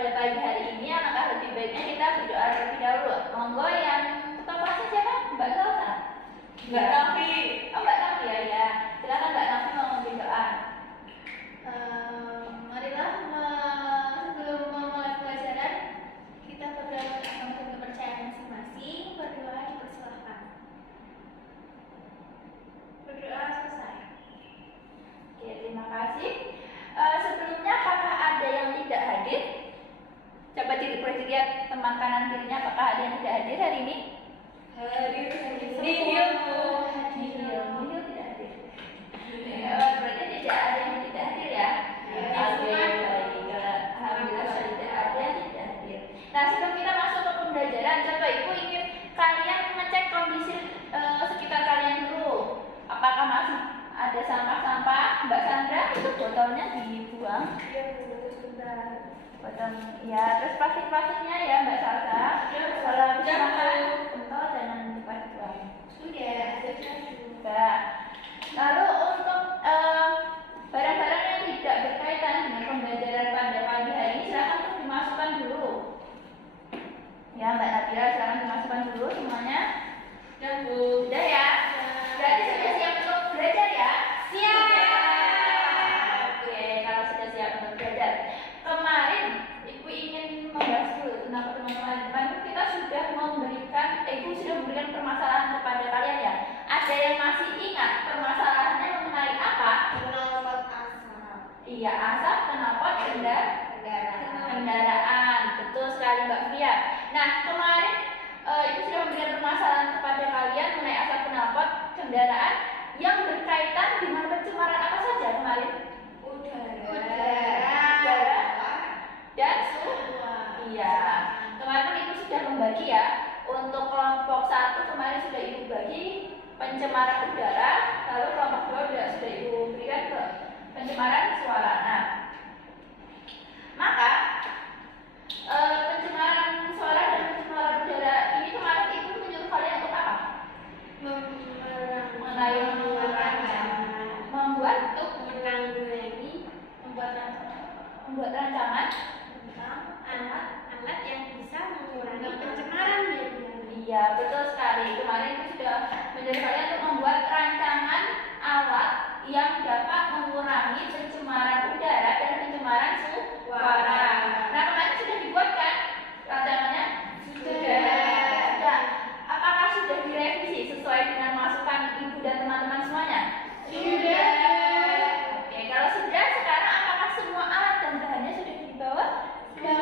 pada pagi hari ini, alangkah lebih baiknya kita berdoa terlebih dahulu. Monggo yang ketua kelasnya siapa? Mbak Salsa? Mbak Nafi. Oh, Mbak Nafi ya. Silakan Mbak Nafi mau memberi doa. Marilah sebelum memulai pelajaran kita berdoa untuk kepercayaan masing-masing. Berdoa dipersilahkan. Berdoa selesai. Oke, terima kasih. Sebelumnya apakah ada yang tidak hadir? Coba dilihat teman kanan kirinya, apakah ada yang tidak hadir hari ini? Hadir. Nihil tidak hadir. Berarti tidak ada yang tidak hadir ya? Oke, baik. Alhamdulillah sudah tidak ada yang tidak hadir. Nah, sebelum kita masuk ke pembelajaran, coba Ibu ingin kalian mengecek kondisi sekitar kalian dulu. Apakah masih ada sampah-sampah? Mbak Sandra, itu botolnya dibuang. Iya, sebentar. Botol, ya. Terus plastik-plastiknya ya Mbak Salsa. Kalau bisa makan botol jangan lupa dibuang. Sudah. Sudah. Lalu untuk barang-barang yang tidak berkaitan dengan pembelajaran pada pagi hari ini silakan untuk dimasukkan dulu. Ya Mbak Nabila, silakan dimasukkan dulu semuanya. Ya Bu. Sudah ya. Berarti sudah siap untuk belajar ya? Siap. Oke, kalau sudah siap untuk belajar. Kemarin Ibu ingin membahas dulu tentang pertemuan depan. Kita sudah memberikan, Ibu sudah memberikan permasalahan kepada kalian ya. Ada yang masih ingat permasalahannya mengenai apa? Knalpot asap. Iya, asap knalpot kendaraan. Betul sekali Mbak Fia. Nah, kemarin Ibu sudah memberikan permasalahan kepada kalian mengenai asap knalpot kendaraan yang berkaitan dengan pencemaran apa saja kemarin? Udara dan suhu. Iya. Kemarin Ibu sudah membagi ya. Untuk kelompok 1 kemarin sudah Ibu bagi pencemaran udara, lalu kelompok 2 sudah Ibu berikan ke pencemaran suara. Nah, maka pencemaran suara dan pencemaran udara ini kemarin Ibu menyuruh kalian untuk apa? Membuat rancangan Tentang alat-alat yang bisa mengurangi pencemaran ya. Iya, betul sekali. Kemarin Ibu sudah menyuruh kalian untuk membuat rancangan alat yang dapat mengurangi pencemaran udara dan pencemaran suara. Nah, kemarin sudah dibuat kan rancangannya? Sudah. Apakah sudah direvisi sesuai dengan masukan Ibu dan teman-teman semuanya? Sudah. Oke, kalau sudah, sekarang apakah semua alat dan bahannya sudah dibawa? Sudah.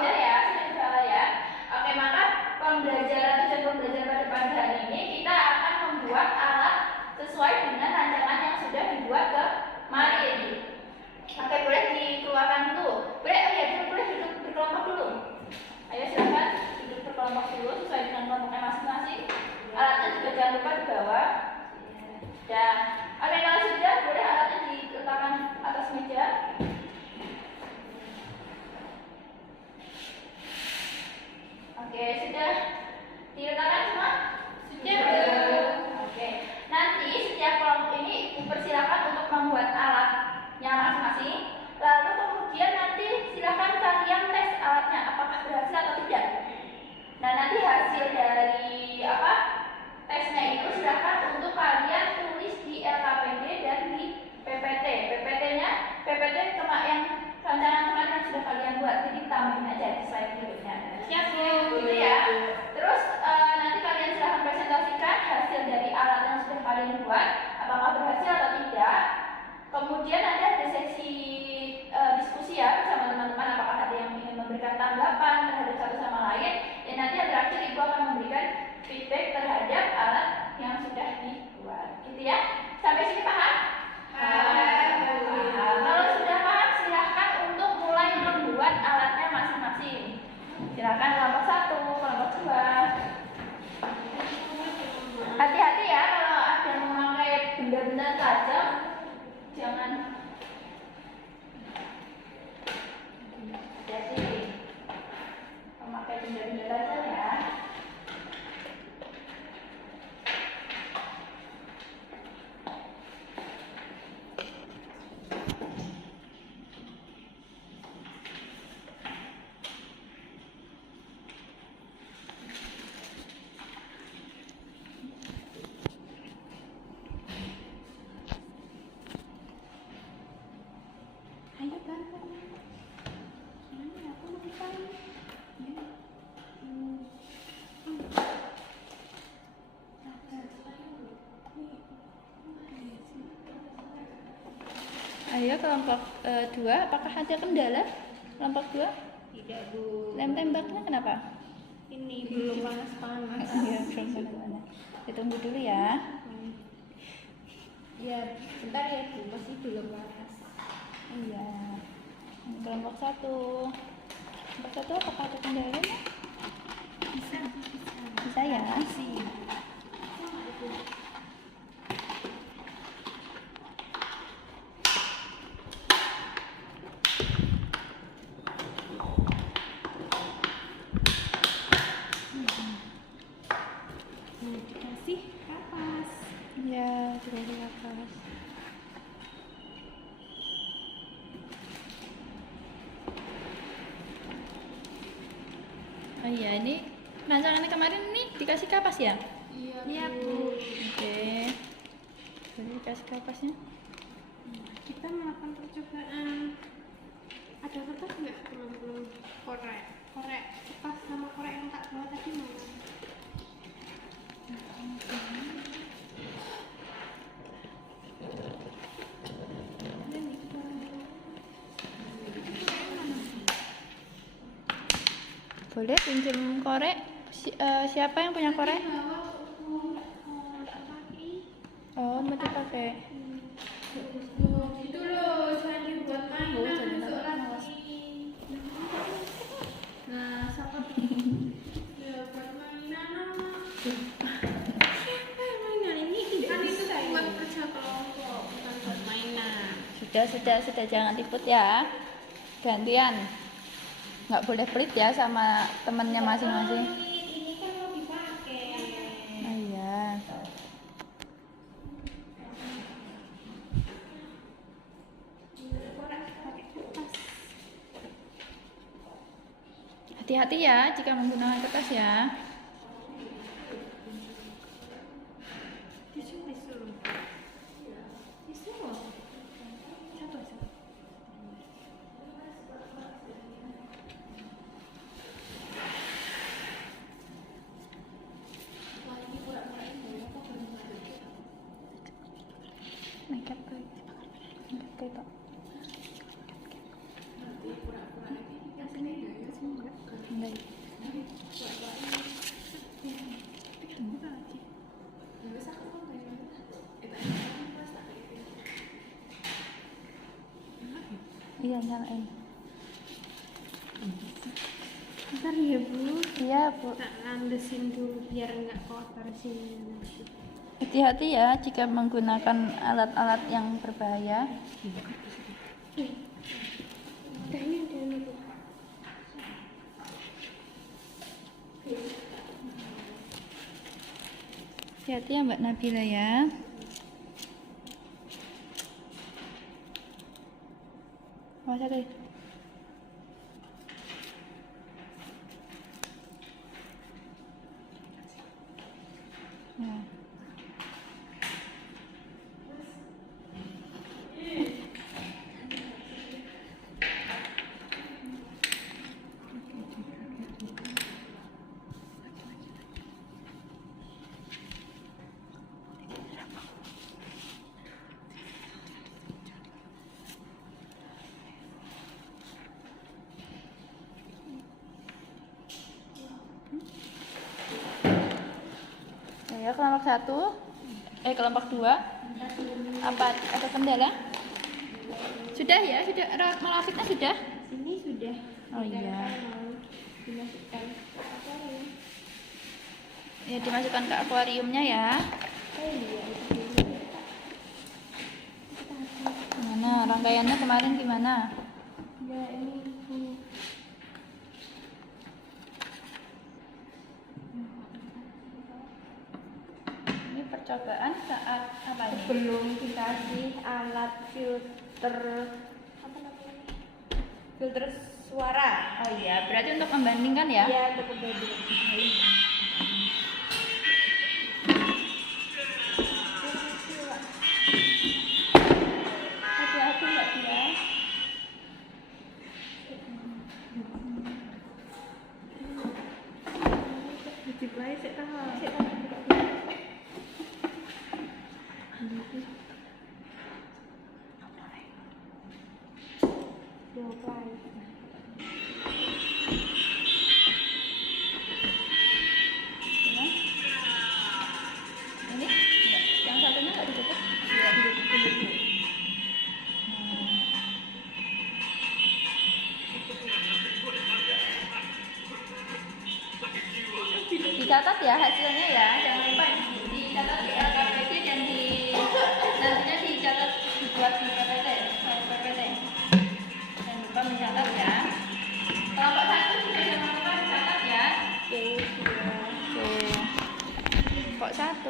Sudah ya, sudah dibawa ya. Oke, maka pembelajaran pada pagi hari ini kita akan membuat alat sesuai dengan rancangan yang sudah dibuat kemarin. Oke, boleh dikeluarkan dulu. Boleh duduk berkelompok dulu. Ayo silakan duduk berkelompok dulu sesuai dengan kelompoknya masing-masing. Alatnya juga jangan lupa dibawa. Dan oke, kalau sudah boleh alatnya diletakkan atas meja. Oke, sudah diletakkan semua? Sudah. Oke. Nanti setiap kelompok ini Ibu persilakan untuk membuat alatnya masing-masing. Lalu kemudian nanti silakan kalian tes alatnya apakah berhasil atau tidak. Nah, nanti hasil dari tesnya itu silakan untuk kalian tulis di LKPD dan di PPT. PPT yang rancangan kemarin yang sudah kalian buat, jadi tambahin aja di slide berikutnya. Siap, Bu. Gitu ya. Terus nanti kalian silahkan presentasikan hasil dari alat yang sudah kalian buat, apakah berhasil atau tidak. Kemudian nanti ada sesi diskusi ya bersama teman-teman, apakah ada yang ingin memberikan tanggapan terhadap satu sama lain. Dan nanti yang terakhir Ibu akan memberikan feedback terhadap alat yang sudah dibuat. Gitu ya. Sampai sini paham? Kalau sudah paham, silahkan untuk mulai membuat alatnya masing-masing. Silakan kelompok 1, kelompok 2. Hati-hati ya kalau ada memakai benda-benda tajam, jangan hati-hati memakai benda-benda tajam ya. kelompok 2, apakah ada kendala kelompok 2? Tidak, Bu. Lem tembaknya kenapa? Ini belum panas-panas. Iya, belum panas-panas. Ditunggu dulu ya. Ya, bentar ya, Bu. Masih belum panas. Iya. Ini kelompok 1. Kelompok 1 apakah ada kendalanya? Bisa. Bisa ya? Dikasih kapas. Iya, dikasih kapas. Oh iya, ini rancangannya kemarin nih dikasih kapas ya? Iya, Bu. Oke. Jadi dikasih kapasnya. Kita melakukan percobaan. Ada kertas nggak, teman-teman? Korek kertas sama korek yang tak bawa tadi mana? Boleh pinjem korek? Siapa yang punya korek? Oh, mau dipakai. Itu loh, saya buat mainan. Oh, jadi besok anak lagi. Nah, siapa? Ya, buat mainan. Mainan ini tidak kan itu buat kerja kelompok, bukan buat mainan. Sudah, jangan ribut ya. Gantian. Nggak boleh pelit ya sama temennya masing-masing. Ini kan mau dipakai. Oh iya. Korek pakai kertas. Hati-hati ya jika menggunakan kertas ya. Tisu. Satu. Makeup Pak. Enggak. Iya, nyalain. Bentar ya, Bu. Iya, Bu. Tak landesin dulu biar nggak kotor sini nanti. Hati-hati ya jika menggunakan alat-alat yang berbahaya. Udah ini udah nih, Bu. Hati-hati ya Mbak Nabila ya. Awas hati. Ya. Ya, kelompok 1, kelompok 2. Apa ada kendala? Sudah ya, sudah melafitnya sudah. Ini sudah. Oh iya. Mau dimasukkan ke akuarium. Ya, dimasukkan ke akuariumnya ya. Oh iya, itu dulu. Gimana rangkaiannya kemarin gimana? Ya ini, Bu. Ini percobaan saat apa ini? Belum dikasih alat filter apa namanya? Filter suara. Oh iya, berarti untuk membandingkan ya? Iya, untuk perbandingan. Hati-hati Mbak Dia. Wajib baik sik tahu. ya hasilnya ya. Jangan lupa dicatat di LKPD dan nantinya dicatat dibuat di PPT. Jangan lupa mencatat ya. Kelompok 1 juga jangan lupa dicatat ya. Oke, sudah. Oke. Kelompok 1.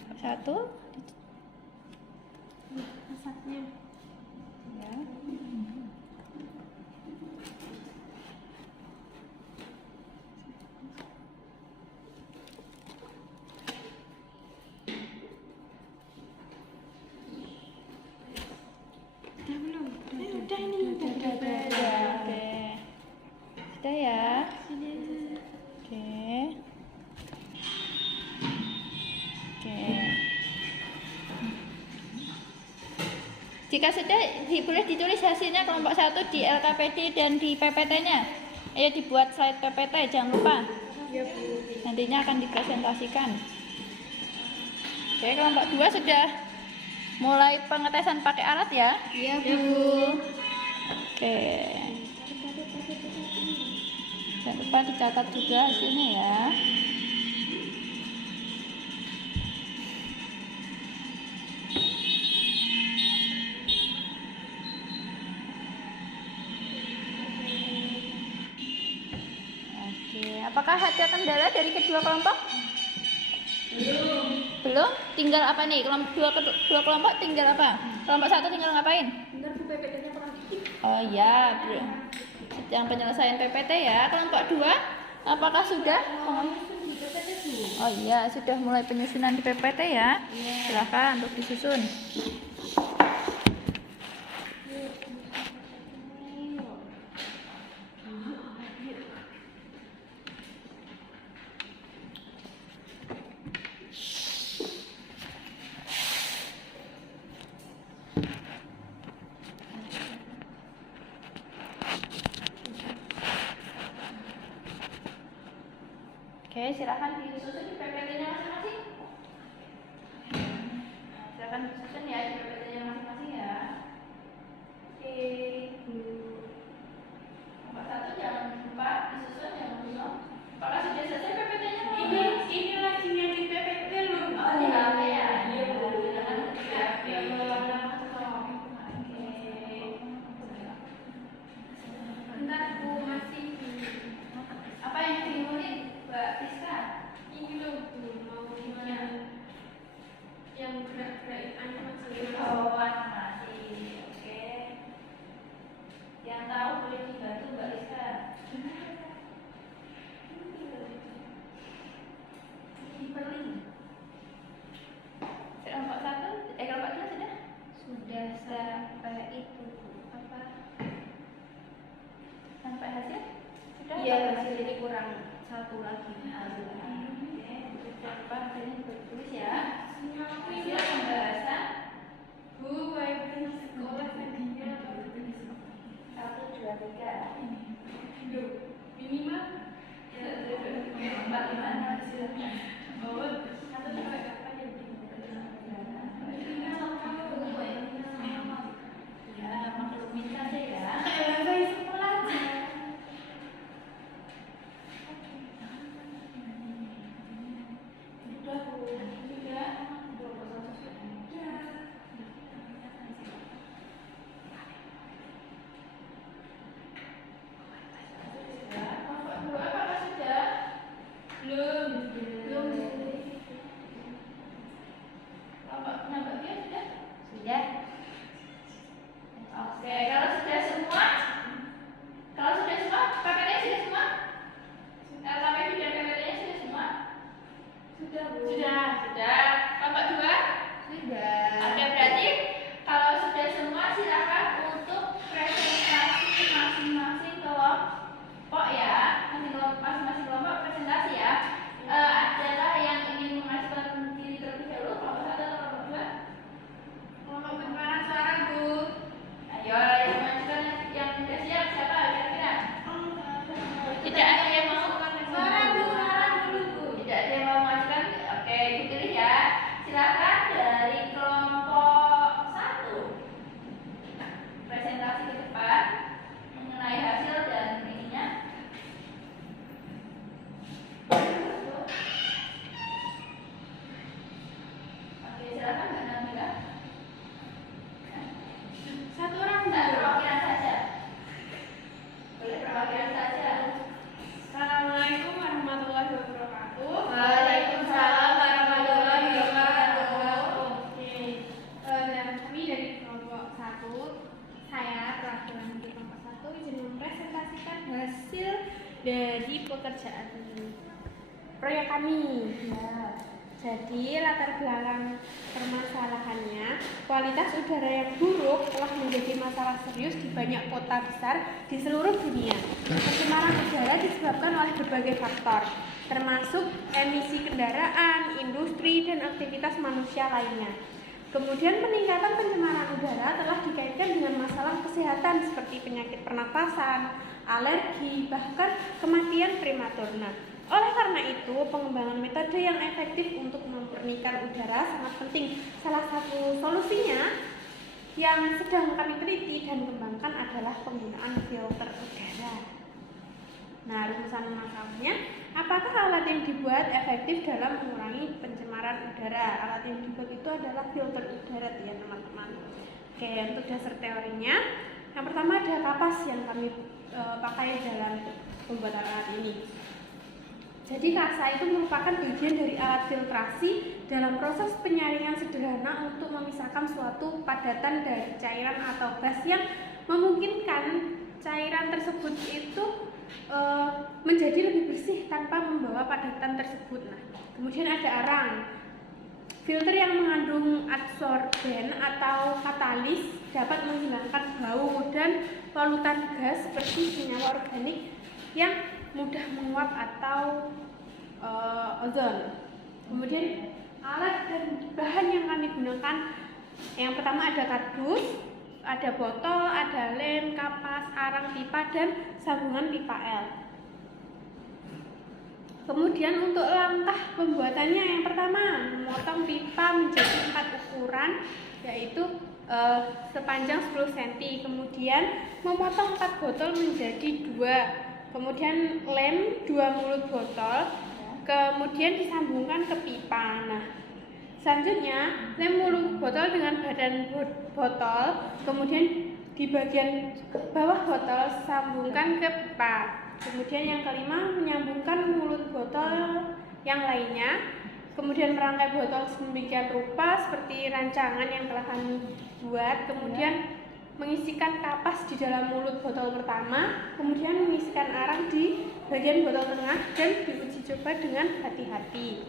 Kelompok 1 Asapnya. ya. Udah belum? Udah ini. Udah. Oke. Sudah ya. Sini aja. Oke. Oke. Jika sudah, boleh ditulis hasilnya kelompok 1 di LKPD dan di PPT-nya. Ayo dibuat slide PPT, jangan lupa. Ya, Bu. Nantinya akan dipresentasikan. Oke, kelompok 2 sudah mulai pengetesan pakai alat ya. Iya, Ya, Bu. Bu. Oke. Jangan lupa dicatat juga hasilnya ya. Oke, apakah ada kendala dari kedua kelompok? Belum? Tinggal apa nih? Dua kelompok tinggal apa? Kelompok 1 tinggal ngapain? Bentar Bu, PPT-nya kurang dikit. Oh ya, sedang penyelesaian PPT ya. Kelompok 2, apakah sudah? Oh iya, sudah mulai penyusunan di PPT ya. Silakan untuk disusun. Oke, silakan disusun di PPT-nya masing-masing. Silakan disusun ya di PPT-nya masing-masing ya. Oke. Nomor 1 jangan lupa disusun, jangan lupa. Apakah sudah selesai PPT-nya? Ini lagi yang di PPT loh. Oh, di HP ya. Iya, Bu. Silakan di HP. Bentar, Bu, masih. Apa yang dibingungin, Mbak Rizka? Ini loh, Bu, mau yang gerak-gerakin animasi. Oh, animasi. Oke. Yang tahu boleh dibantu Mbak Rizka. Hiperlink. Kelompok 1, kelompok 2 sudah? Sudah sampai itu, Bu. Apa? Sampai hasil? Sudah? Iya, Sampai hasil ini kurang satu lagi. Oke, sudah lupa hasilnya ditulis ya. Hasil pembahasan Bu, wifi sekolah tadinya 1, 2, 3. minimal 4, 5, 6, silakan. oh, satu sampai kapan ya, Bu? Ya, maklumin saja ya. Kayak wifi sekolah aja. Sudah, Bu. Sudah. Kelompok 2 apakah sudah? Belum. Kelompok nambah dia sudah? Sudah. Oke, kalau sudah semua, PPT sudah semua? LKPD dan PPT-nya sudah semua? Sudah, Bu. Sudah. Kelompok 2? Sudah. Oke, berarti kalau sudah semua silakan untuk presentasi masing-masing kelompok ya. Masing-masing kelompok presentasi ya. Adalah yang ingin mengajukan diri terlebih dahulu, kelompok 1 atau kelompok 2? Mau pencemaran suara, Bu. Ayo, dari pekerjaan proyek kami. Ya. Jadi latar belakang permasalahannya, kualitas udara yang buruk telah menjadi masalah serius di banyak kota besar di seluruh dunia. Pencemaran udara disebabkan oleh berbagai faktor, termasuk emisi kendaraan, industri, dan aktivitas manusia lainnya. Kemudian peningkatan pencemaran udara telah dikaitkan dengan masalah kesehatan seperti penyakit pernapasan, alergi, bahkan kematian prematur. Oleh karena itu, pengembangan metode yang efektif untuk memurnikan udara sangat penting. Salah satu solusinya yang sedang kami teliti dan kembangkan adalah penggunaan filter udara. Nah, rumusan masalahnya, apakah alat yang dibuat efektif dalam mengurangi pencemaran udara? Alat yang dibuat itu adalah filter udara ya teman-teman. Oke, untuk dasar teorinya, yang pertama ada kapas yang kami pakai dalam pembuatan alat ini. Jadi kasa itu merupakan bagian dari alat filtrasi dalam proses penyaringan sederhana untuk memisahkan suatu padatan dari cairan atau gas yang memungkinkan cairan tersebut itu menjadi lebih bersih tanpa membawa padatan tersebut. Nah, kemudian ada arang. Filter yang mengandung adsorben atau katalis dapat menghilangkan bau dan polutan gas seperti senyawa organik yang mudah menguap atau ozon. Kemudian alat dan bahan yang kami gunakan, yang pertama ada kardus, ada botol, ada lem, kapas, arang pipa, dan sambungan pipa L. Kemudian untuk langkah pembuatannya, yang pertama memotong pipa menjadi 4 ukuran, yaitu sepanjang 10 cm. Kemudian memotong 4 botol menjadi 2. Kemudian lem 2 mulut botol, kemudian disambungkan ke pipa. Nah, selanjutnya lem mulut botol dengan badan botol, kemudian di bagian bawah botol sambungkan ke pipa. Kemudian yang kelima, menyambungkan mulut botol yang lainnya, kemudian merangkai botol sedemikian rupa seperti rancangan yang telah kami buat. Kemudian mengisikan kapas di dalam mulut botol pertama, kemudian mengisikan arang di bagian botol tengah dan diuji coba dengan hati-hati.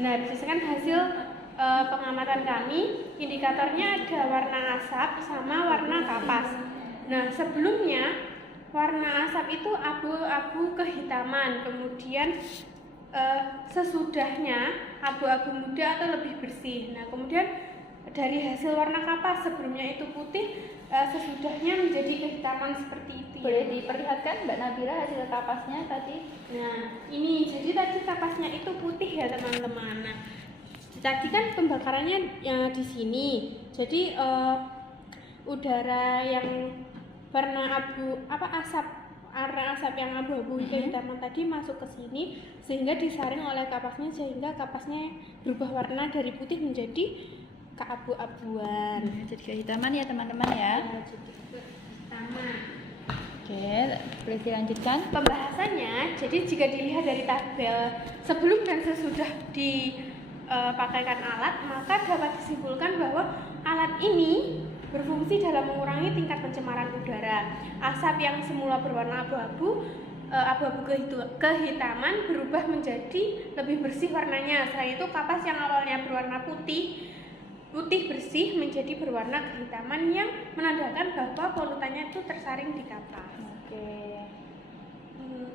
Nah, berdasarkan hasil pengamatan kami, indikatornya ada warna asap sama warna kapas. Nah, sebelumnya warna asap itu abu-abu kehitaman, kemudian sesudahnya abu-abu muda atau lebih bersih. Nah, kemudian dari hasil warna kapas, sebelumnya itu putih, sesudahnya menjadi kehitaman seperti itu. Boleh diperlihatkan Mbak Nabila hasil kapasnya tadi? Nah, ini jadi tadi kapasnya itu putih ya teman-teman. Nah, tadi kan pembakarannya di sini. Jadi udara yang warna asap yang abu-abu kehitaman tadi masuk ke sini sehingga disaring oleh kapasnya, sehingga kapasnya berubah warna dari putih menjadi keabu-abuan. Jadi kehitaman ya teman-teman ya. Jadi kehitaman. Oke, boleh dilanjutkan. Pembahasannya, jadi jika dilihat dari tabel sebelum dan sesudah dipakaikan alat, maka dapat disimpulkan bahwa alat ini berfungsi dalam mengurangi tingkat pencemaran udara. Asap yang semula berwarna abu-abu kehitaman berubah menjadi lebih bersih warnanya. Selain itu, kapas yang awalnya berwarna putih bersih menjadi berwarna kehitaman yang menandakan bahwa polutannya itu tersaring di kapas. Oke.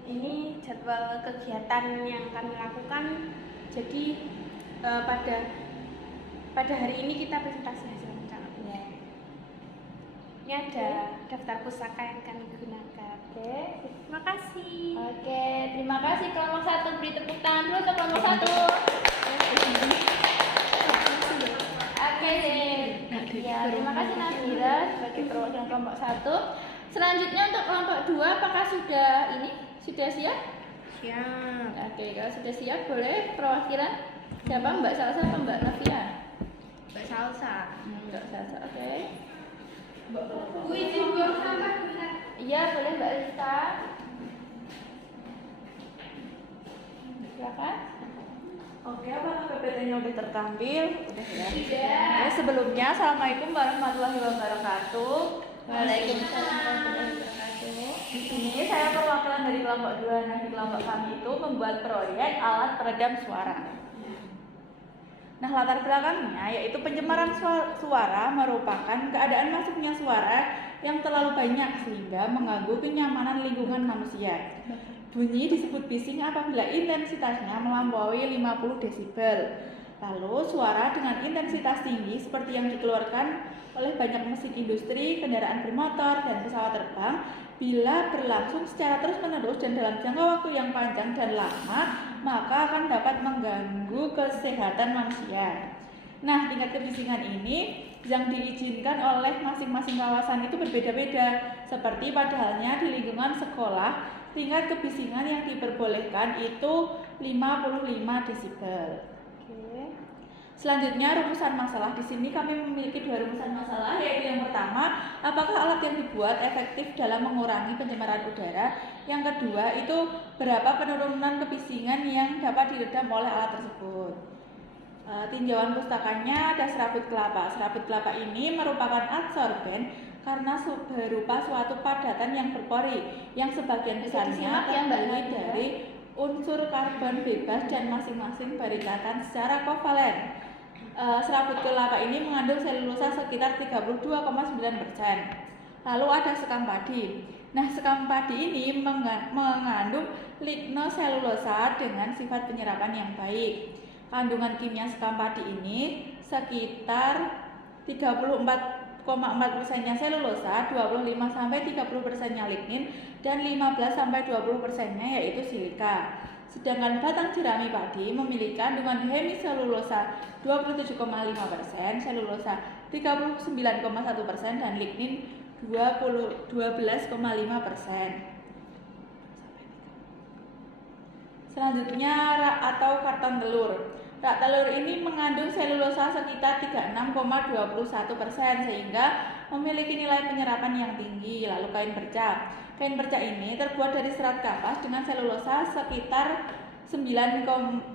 Ini jadwal kegiatan yang kami lakukan. Jadi pada hari ini kita presentasi hasil penelitian. Ini ada daftar pusaka yang kami gunakan. Oke. Terima kasih. Oke, terima kasih kelompok 1. Beri tepuk tangan dulu untuk kelompok 1. Oke deh. Ya, terima kasih Nabila sebagai perwakilan kelompok 1. Selanjutnya untuk kelompok 2, apakah sudah siap? Siap. Oke, kalau sudah siap boleh perwakilan siapa? Mbak Salsa atau Mbak Nafia? Mbak Salsa. Mbak Salsa, oke. Bu izin buang sampah bentar. Iya, boleh Mbak Rita. Silakan. Oke, apakah PPT-nya udah tertampil? Udah ya. Oke, sebelumnya Assalamualaikum warahmatullahi wabarakatuh. Waalaikumsalam warahmatullahi wabarakatuh. Di sini saya perwakilan dari kelompok 2. Nah, di kelompok kami itu membuat proyek alat peredam suara. Nah, latar belakangnya yaitu pencemaran suara merupakan keadaan masuknya suara yang terlalu banyak sehingga mengganggu kenyamanan lingkungan manusia. Bunyi disebut bising apabila intensitasnya melampaui 50 desibel. Lalu suara dengan intensitas tinggi seperti yang dikeluarkan oleh banyak musik industri, kendaraan bermotor, dan pesawat terbang bila berlangsung secara terus-menerus dan dalam jangka waktu yang panjang dan lama, maka akan dapat mengganggu kesehatan manusia. Nah, tingkat kebisingan ini yang diizinkan oleh masing-masing kawasan itu berbeda-beda. Seperti pada halnya di lingkungan sekolah, tingkat kebisingan yang diperbolehkan itu 55 desibel. Selanjutnya rumusan masalah. Di sini kami memiliki 2 rumusan masalah, yaitu yang pertama, apakah alat yang dibuat efektif dalam mengurangi pencemaran udara? Yang kedua, itu berapa penurunan kebisingan yang dapat diredam oleh alat tersebut? Tinjauan pustakanya ada serabut kelapa. Serabut kelapa ini merupakan adsorben karena berupa suatu padatan yang berpori yang sebagian besarnya terdiri dari unsur karbon bebas dan masing-masing berikatan secara kovalen. Serabut kelapa ini mengandung selulosa sekitar 32,9%. Lalu ada sekam padi. Nah, sekam padi ini mengandung lignoselulosa dengan sifat penyerapan yang baik. Kandungan kimia sekam padi ini sekitar 34,4%-nya selulosa, 25-30%-nya lignin, dan 15-20%-nya yaitu silika. Sedangkan batang jerami padi memiliki kandungan hemiselulosa 27,5%, selulosa 39,1%, dan lignin 12,5%. Selanjutnya, rak atau karton telur. Rak telur ini mengandung selulosa sekitar 36,21% sehingga memiliki nilai penyerapan yang tinggi. Lalu kain perca. Kain perca ini terbuat dari serat kapas dengan selulosa sekitar 9,4,5.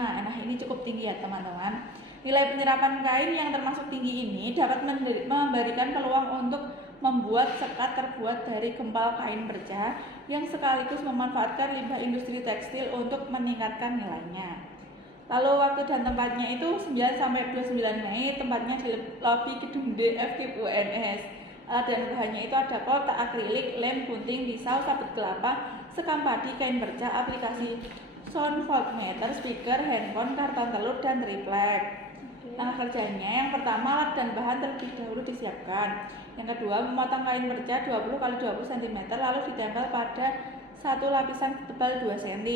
Nah, ini cukup tinggi ya teman-teman. Nilai penyerapan kain yang termasuk tinggi ini dapat memberikan peluang untuk membuat sekat terbuat dari gempal kain perca yang sekaligus memanfaatkan limbah industri tekstil untuk meningkatkan nilainya. Lalu waktu dan tempatnya itu 9-29 Mei, tempatnya di lobi gedung DFK UNS. Dan bahannya itu ada kotak akrilik, lem, gunting, pisau, sabut kelapa, sekam padi, kain perca, aplikasi sound voltmeter, speaker, handphone, karton telur, dan triplek. Langkah kerjanya, yang pertama alat dan bahan terlebih dahulu disiapkan. Yang kedua, memotong kain perca 20x20 cm lalu ditempel pada satu lapisan tebal 2 cm.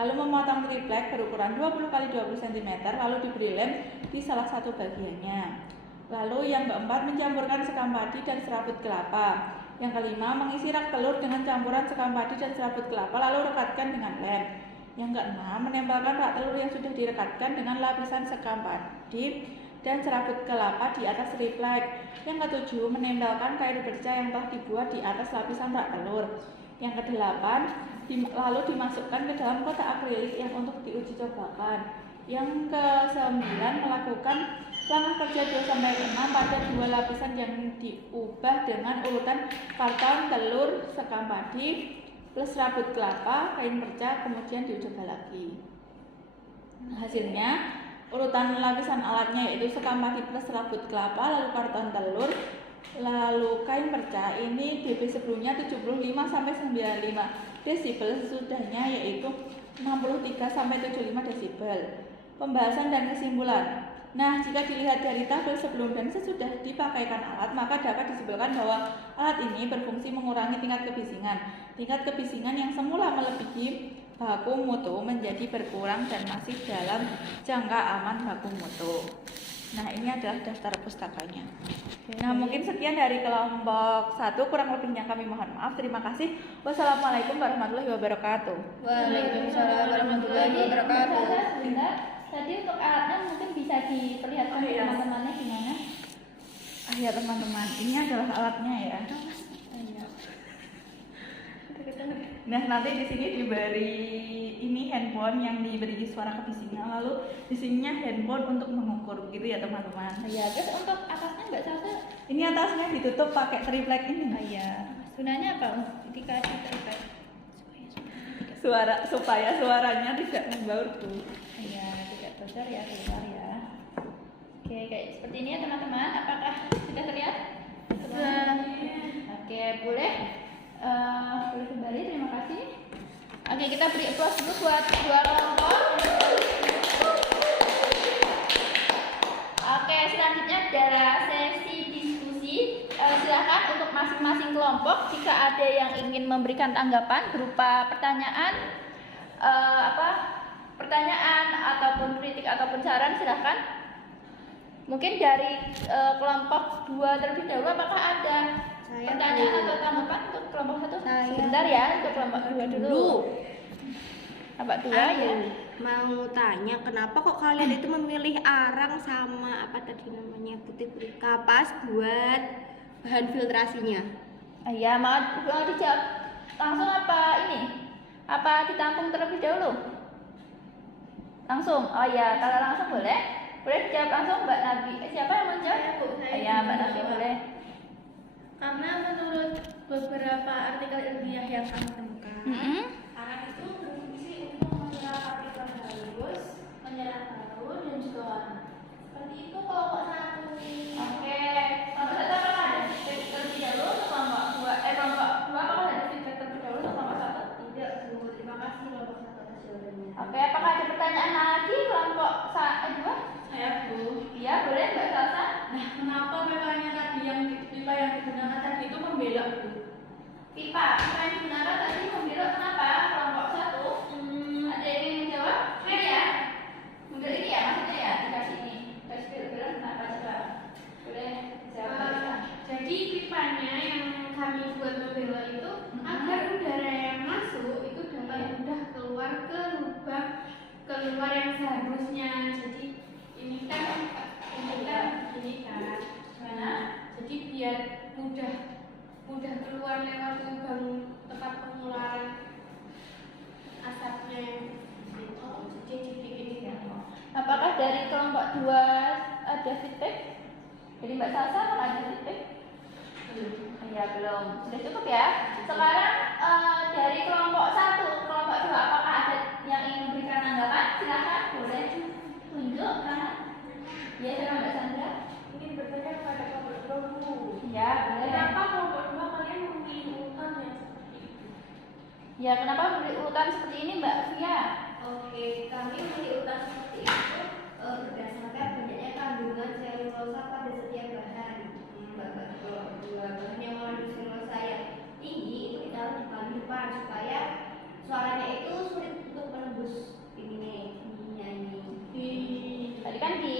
Lalu memotong triplek berukuran 20x20 cm lalu diberi lem di salah satu bagiannya. Lalu yang keempat, mencampurkan sekam padi dan serabut kelapa. Yang kelima, mengisi rak telur dengan campuran sekam padi dan serabut kelapa lalu rekatkan dengan lem. Yang keenam, menempelkan rak telur yang sudah direkatkan dengan lapisan sekam padi dan serabut kelapa di atas triplek. Yang ketujuh, menempelkan kain perca yang telah dibuat di atas lapisan rak telur. Yang kedelapan, lalu dimasukkan ke dalam kotak akrilik yang untuk diuji cobakan. Yang kesembilan, melakukan langkah kerja 2-6 pada 2 lapisan yang diubah dengan urutan karton, telur, sekam padi, plus serabut kelapa, kain perca, kemudian dicoba lagi. Hasilnya, urutan lapisan alatnya yaitu sekam padi plus serabut kelapa, lalu karton telur, lalu kain perca. Ini dB sebelumnya 75-95 desibel, sesudahnya yaitu 63-75 desibel. Pembahasan dan kesimpulan. Nah, jika dilihat dari tabel sebelum dan sesudah dipakaikan alat, maka dapat disimpulkan bahwa alat ini berfungsi mengurangi tingkat kebisingan. Tingkat kebisingan yang semula melebihi baku mutu menjadi berkurang dan masih dalam jangka aman baku mutu. Nah, ini adalah daftar pustakanya. Nah, mungkin sekian dari kelompok 1, kurang lebihnya kami mohon maaf. Terima kasih. Wassalamualaikum warahmatullahi wabarakatuh. Waalaikumsalam warahmatullahi wabarakatuh. Tadi untuk alatnya mungkin bisa diperlihatkan ke teman-temannya gimana? Ya teman-teman, ini adalah alatnya ya. Nah, nanti di sini diberi ini handphone yang diberi suara kebisingan, lalu di sininya handphone untuk mengukur, begitu ya teman-teman. Iya, terus untuk atasnya Mbak Salsa? Ini atasnya ditutup pakai triplek ini. Iya. Gunanya apa ketika triplek? supaya suaranya tidak membaur, Bu. Iya, tidak bocor ya, keluar ya. Oke, kayak seperti ini ya teman-teman. Apakah sudah terlihat? Sudah. Oke, boleh kembali. Terima kasih. Oke, kita beri applause dulu buat dua kelompok. Oke, selanjutnya adalah sesi diskusi. Silakan untuk masing-masing kelompok jika ada yang ingin memberikan tanggapan berupa pertanyaan, pertanyaan ataupun kritik ataupun saran, silakan. Mungkin dari kelompok 2 terlebih dahulu, apakah ada pertanyaan atau tanggapan untuk kelompok 1? Sebentar ya, untuk kelompok 2 dulu. Apa 2 ya? Mau tanya, kenapa kok kalian itu memilih arang sama apa tadi namanya putih kapas buat bahan filtrasinya? Ya, mau dijawab langsung apa ini? Apa ditampung terlebih dahulu? Langsung? Oh ya, kalau langsung boleh. Boleh dijawab langsung Mbak Nabi. Siapa yang mau jawab? Ya, Mbak Nabi boleh. Karena menurut beberapa artikel ilmiah yang kami temukan, arang itu berfungsi untuk menyerap partikel halus, menyerap bau dan juga warna. Seperti itu kelompok 1. Oke, kelompok 1 apakah ada feedback terlebih dahulu untuk kelompok 2? Kelompok 2 apakah ada feedback terlebih dahulu untuk kelompok 1? Tidak, Bu. Terima kasih kelompok 1 atas jawabannya. Oke, apakah ada pertanyaan lagi kelompok 2? Saya, Bu. Iya, boleh Mbak Salsa. Nah, kenapa pipanya tadi pipa yang digunakan tadi itu membelok, Bu? Pipa yang digunakan tadi membelok kenapa? Kelompok 1. Ada yang ingin menjawab? Ini ya. Model ini ya maksudnya ya, dikasih ini. Terus belok kenapa coba? Boleh jawab. Jadi pipanya yang kami buat membelok itu agar udara yang masuk itu dapat mudah keluar ke lubang keluar yang seharusnya. Jadi ini kan ini kan Gimana? jadi biar mudah keluar lewat lubang tempat pengeluaran asapnya yang gitu. Jadi dibikin ya. Apakah dari kelompok 2 ada feedback? Jadi Mbak Salsa apakah ada feedback? Iya, belum. Sudah cukup ya. Sekarang dari kelompok 1, kelompok 2 apakah ada yang ingin memberikan tanggapan? Silakan, boleh tunjuk kan? Ya, silakan Mbak Sandra. Ingin bertanya kepada kelompok 2, Bu. Ya, boleh. Kenapa kelompok 2 kalian memilih urutan yang seperti itu? Ya, kenapa memberi urutan seperti ini Mbak Fia? Oke, kami memilih urutan seperti itu berdasarkan banyaknya kandungan selulosa pada setiap bahan. Bahan yang mengandung selulosa yang tinggi itu ditaruh di paling depan supaya suaranya itu sulit untuk menembus ininya ini. Tadi kan di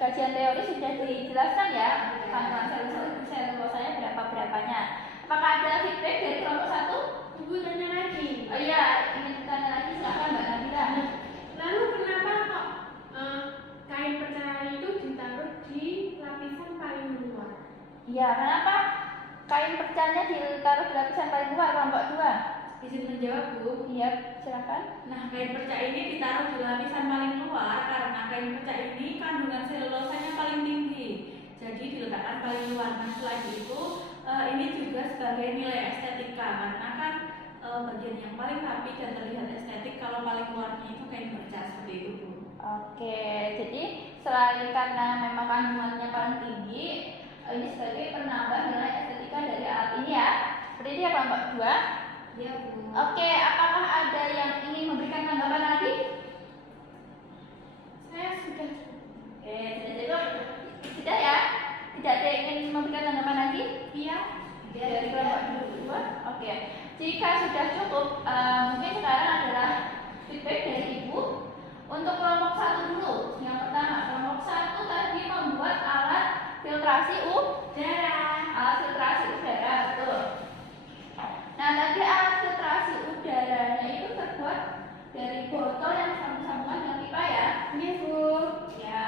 kajian teori sudah dijelaskan ya kandungan selulosanya berapanya. Apakah ada feedback dari kelompok 1? Ibu tanya lagi. Oh iya, ingin tanya lagi silakan Mbak Nabila. Lalu kenapa kok kain perca itu ditaruh di lapisan paling luar? Iya, kenapa kain percanya ditaruh di lapisan paling luar kelompok 2? Izin menjawab, Bu. Iya, silakan. Nah, kain perca ini ditaruh di lapisan paling luar karena kain perca ini kandungan selulosanya paling tinggi. Jadi diletakkan paling luar. Nah, selain itu ini juga sebagai nilai estetika karena kan bagian yang paling rapi dan terlihat estetik kalau paling luarnya itu kain perca seperti itu, Bu. Oke, jadi selain karena memang kandungannya paling tinggi, ini sebagai penambah nilai estetika dari alat ini ya. Seperti itu ya kelompok 2. Ya, Bu. Oke, apakah ada yang ingin memberikan tanggapan lagi? Saya sudah Sudah cukup? Tidak ya? Tidak ada yang ingin memberikan tanggapan lagi? iya. Dari kelompok 2? Oke. Jika sudah cukup, mungkin sekarang adalah feedback dari Ibu. Untuk kelompok 1 dulu. Yang pertama, kelompok 1 tadi membuat alat filtrasi udara. Alat filtrasi udara, betul. Nah, tadi alat filtrasi udaranya itu terbuat dari botol yang sambung-sambungan dengan pipa ya. Iya, Bu. Ya,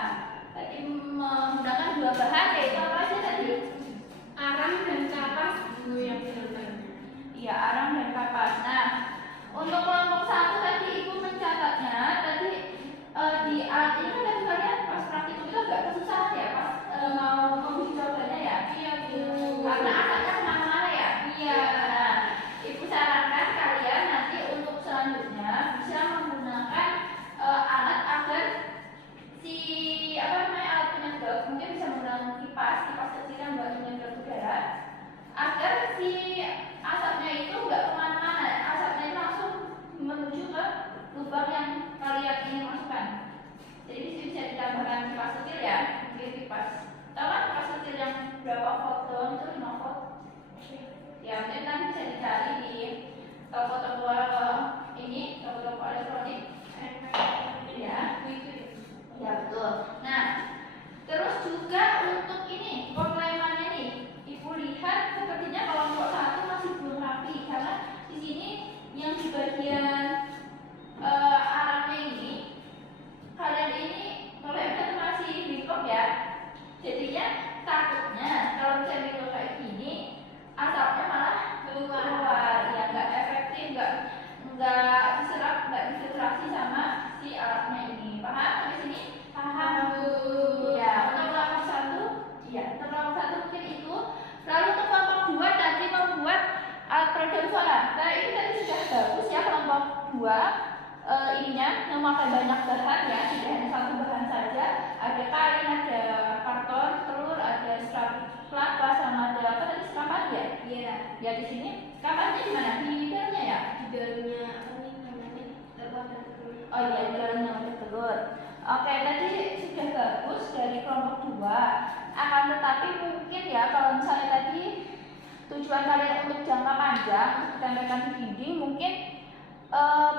tadi menggunakan 2 bahan yaitu apa aja tadi? Arang dan kapas, Bu, yang filternya. Iya, arang dan kapas. Nah, untuk kelompok 1 tadi Ibu mencatatnya tadi di alat ini kan tadi kalian pas praktikum itu agak kesusahan ya pas mau menguji cobanya ya. Iya, Bu. kelompok 2 ininya memakai banyak bahan ya, tidak hanya satu bahan saja. Ada kain, ada karton, telur, ada strap kelapa, sama ada apa tadi, sekapan ya? Iya. Ya di sini sekapannya di mana? Di dalamnya ya? Di dalamnya apa nih namanya? Wadah telur. Oh iya, di dalamnya wadah telur. Oke, tadi sudah bagus dari kelompok 2. Akan tetapi mungkin ya kalau misalnya tadi tujuan kalian untuk jangka panjang untuk ditempelkan di dinding, mungkin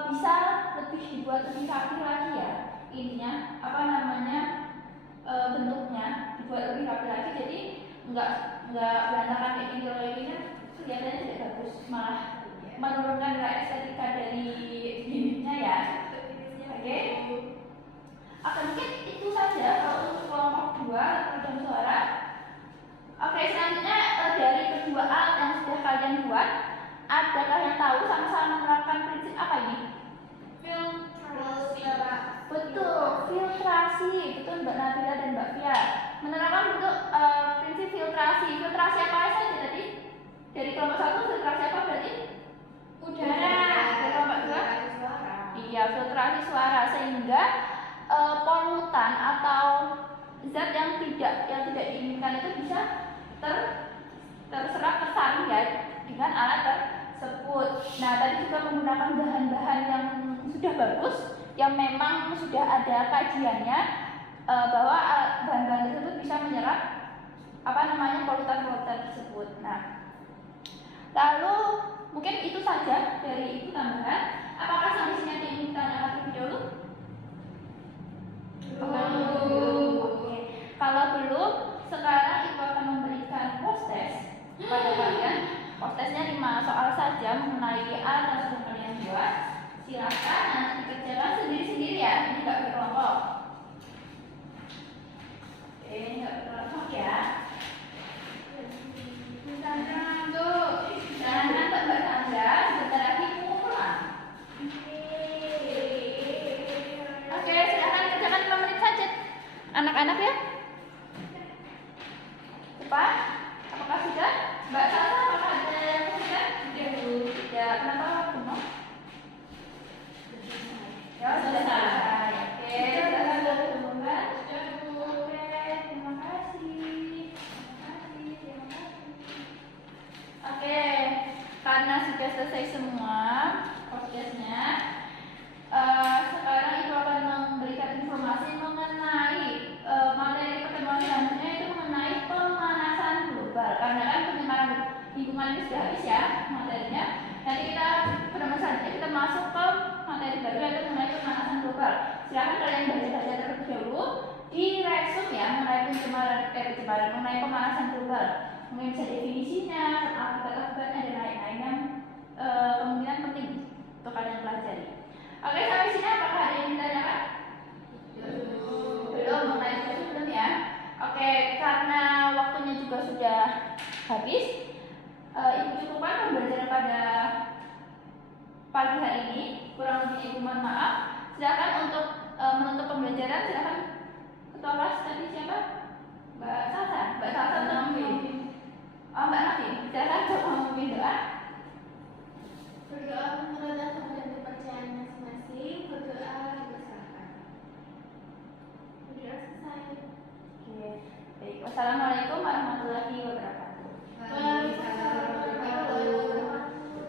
bisa lebih dibuat lebih rapi lagi ya. Ininya apa namanya, bentuknya dibuat lebih rapi lagi, jadi nggak berantakan kayak gini. Kalau ini kelihatannya tidak bagus, malah menurunkan nilai estetika dari dindingnya ya. Oke. Oke, mungkin itu saja kalau untuk kelompok 2 peredam suara. Oke, selanjutnya dari kedua alat yang sudah kalian buat, adakah yang tahu sama-sama menerapkan prinsip apa ini? Filtrasi. Betul, filtrasi. Betul Mbak Nabila dan Mbak Fia. Menerapkan bentuk prinsip filtrasi. Filtrasi apa saja tadi? Dari kelompok 1 filtrasi apa berarti? Udara. Dari kelompok 2? Suara. Iya, filtrasi suara, sehingga polutan atau zat yang tidak diinginkan itu bisa terserap, tersaring ya dengan alat tersebut. Nah, tadi juga menggunakan bahan-bahan yang sudah bagus, yang memang sudah ada kajiannya bahwa bahan-bahan tersebut bisa menyerap polutan-polutan tersebut. Nah, lalu mungkin itu saja dari Ibu tambahan. Apakah sampai sini ada yang ingin ditanyakan terlebih dahulu? Oke. Kalau belum, sekarang Ibu akan memberikan post test kepada kalian. Post testnya 5 soal saja mengenai alat yang sudah kalian buat. Silakan nanti dikerjakan sendiri-sendiri ya, ini nggak berkelompok. Oke, nggak berkelompok ya. Jangan ngantuk Mbak Sandra, sebentar lagi mau pulang. Oke, silahkan kerjakan 5 menit saja anak-anak ya. Cepat. Apakah sudah? Mbak Salsa, apakah ada yang sudah? Tidak. Kenapa waktu mau? Ya, sudah selesai. Oke, silahkan teman-teman. Oke, terima kasih. Oke, karena sudah selesai semua podcastnya, sekarang Ibu akan memberikan informasi mengenai materi pertemuan selanjutnya, itu mengenai pemanasan global. Karena kan pencemaran lingkungan ini sudah habis ya materinya. Nanti kita pertemuan selanjutnya kita masuk ke materi baru yaitu mengenai pemanasan global. Silakan kalian baca-baca terlebih dahulu di resume ya mengenai pencemaran mengenai pemanasan global. Mungkin bisa definisinya, akibat-akibatnya dan lain-lain yang kemungkinan penting untuk kalian pelajari. Oke, sampai sini apakah ada yang ditanyakan? Belum, mengenai itu belum ya. Oke, karena waktunya juga sudah habis, Ibu cukupkan pembelajaran pada pagi hari ini. Kurang lebih Ibu mohon maaf. Silakan untuk menutup pembelajaran. Silakan ketua kelas tadi siapa? Mbak Salsa atau Nafi? Oh, Mbak Nafi. Silakan